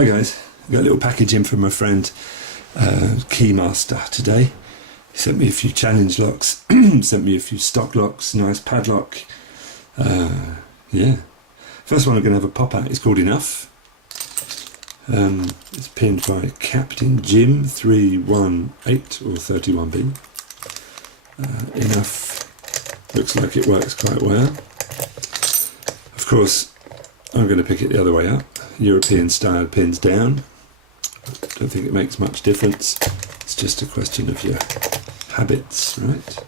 Hi guys, I got a little package in from my friend Keymaster today. He sent me a few challenge locks, sent me a few stock locks, nice padlock. Yeah. First one I'm going to have a pop at is called Enough. It's pinned by CaptainJim318 or 31B. Enough looks like it works quite well. Of course, I'm going to pick it the other way up. European style pins down. Don't think it makes much difference. It's just a question of your habits, right?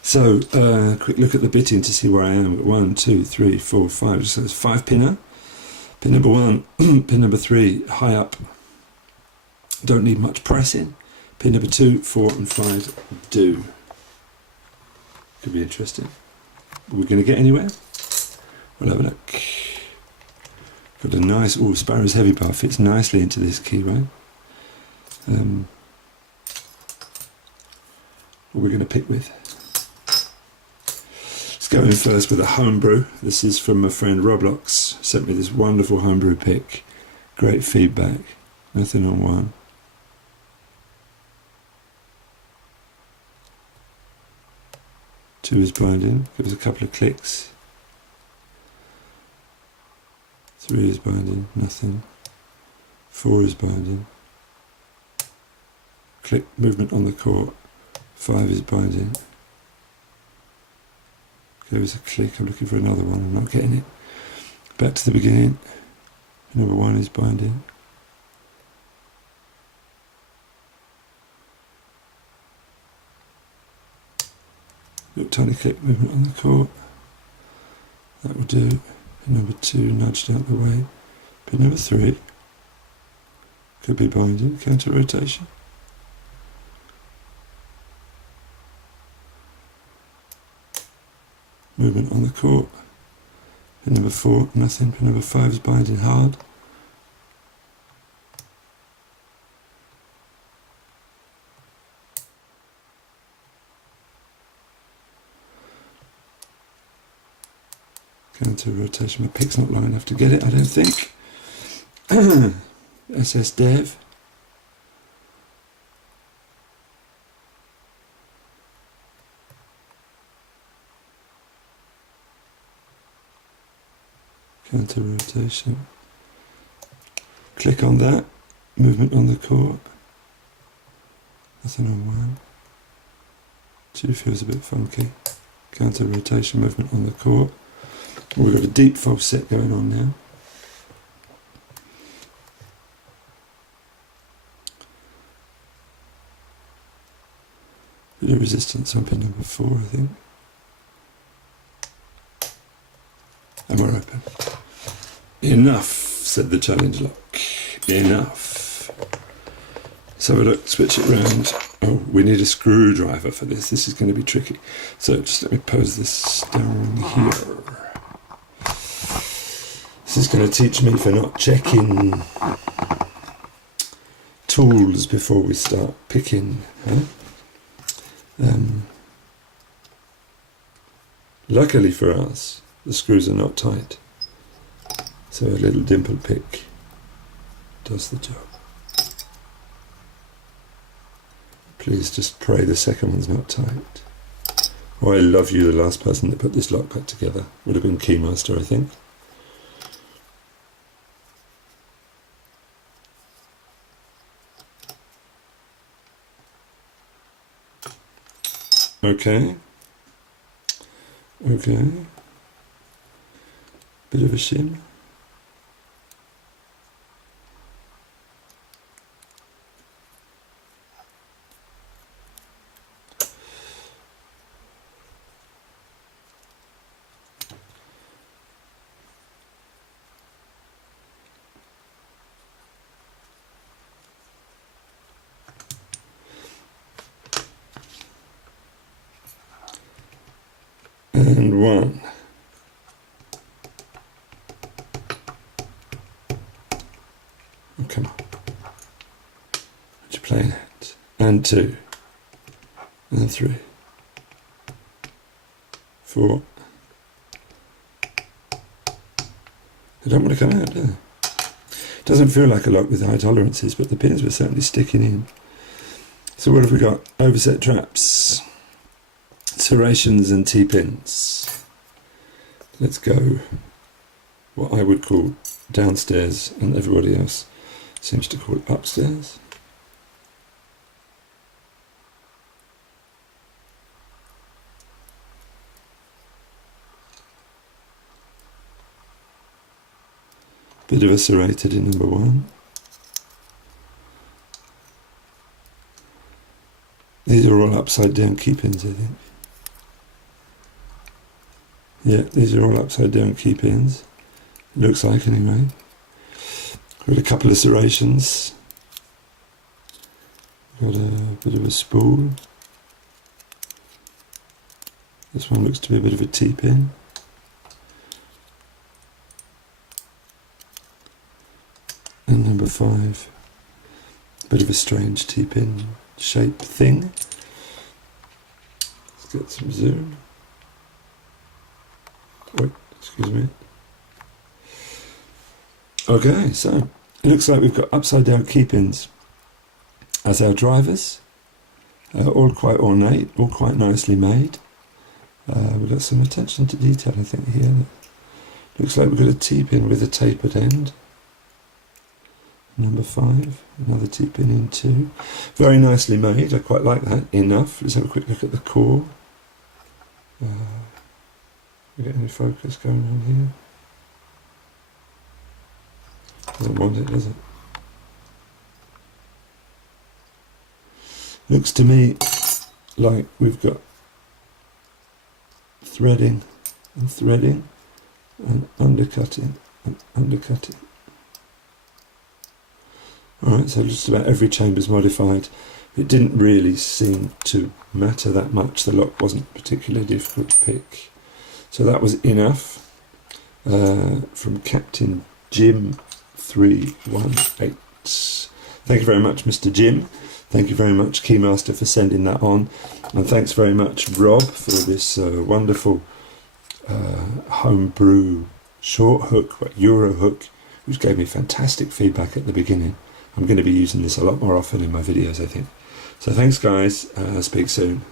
So, quick look at the bitting to see where I am. 1, 2, 3, 4, 5. So it's 5 pinner. Pin number 1, pin number 3, high up. Don't need much pressing. Pin number 2, 4 and 5 do. Could be interesting. Are we going to get anywhere? We'll have a look. Got a nice, Sparrow's heavy bar fits nicely into this key, right? What we're going to pick with. Let's go in first with a homebrew. This is from my friend Roblocks. Sent me this wonderful homebrew pick. Great feedback. Nothing on one. Two is binding. Give us a couple of clicks. 3 is binding, nothing. 4 is binding. Click, movement on the court. 5 is binding. Give us a click, I'm looking for another one, I'm not getting it. Back to the beginning. Number 1 is binding. Little tiny click, movement on the court. That will do. Pin number 2 nudged out the way. Pin number 3 could be binding, counter rotation. Movement on the court. Pin number 4, nothing. Pin number 5 is binding hard. Counter rotation. My pick's not long enough to get it, I don't think. SS Dev. Counter rotation. Click on that. Movement on the court. Nothing on 1. 2 feels a bit funky. Counter rotation, movement on the court. We've got a deep false set going on now. Bit of resistance on pin number 4, I think. And we're open. Enough, said the challenge lock. Enough. Let's have a look, switch it round. Oh, we need a screwdriver for this. This is going to be tricky. So just let me pose this down here. This is going to teach me for not checking tools before we start picking. Huh? Luckily for us, the screws are not tight, so a little dimple pick does the job. Please just pray the second one's not tight. Oh, I love you, the last person that put this lock back together. Would have been Keymaster, I think. Okay. Okay. Bit of a shim. And 1. Oh, come on. What you playing at? And 2. And 3. 4. They don't want to come out, do they? Doesn't feel like a lot with high tolerances, but the pins were certainly sticking in. So what have we got? Overset traps, serrations and T-pins. Let's go what I would call downstairs and everybody else seems to call it upstairs. Bit of a serrated in number 1. These are all upside down key pins, I think. Yeah, these are all upside down key pins. Looks like anyway. Got a couple of serrations. Got a bit of a spool. This one looks to be a bit of a T-pin. And number 5, a bit of a strange T-pin shape thing. Let's get some zoom. Wait, excuse me. Okay, so it looks like we've got upside down key pins as our drivers. All quite ornate, all quite nicely made. We've got some attention to detail, I think, here. Looks like we've got a T-pin with a tapered end. Number 5, another T-pin in 2. Very nicely made, I quite like that. Enough. Let's have a quick look at the core. We get any focus going on here? Doesn't want it, does it? Looks to me like we've got threading and threading and undercutting and undercutting. Alright, so just about every chamber's modified. It didn't really seem to matter that much. The lock wasn't particularly difficult to pick. So that was enough from CaptainJim318. Thank you very much, Mr. Jim. Thank you very much, Keymaster, for sending that on. And thanks very much, Rob, for this wonderful homebrew short hook, Euro hook, which gave me fantastic feedback at the beginning. I'm going to be using this a lot more often in my videos, I think. So thanks, guys. Speak soon.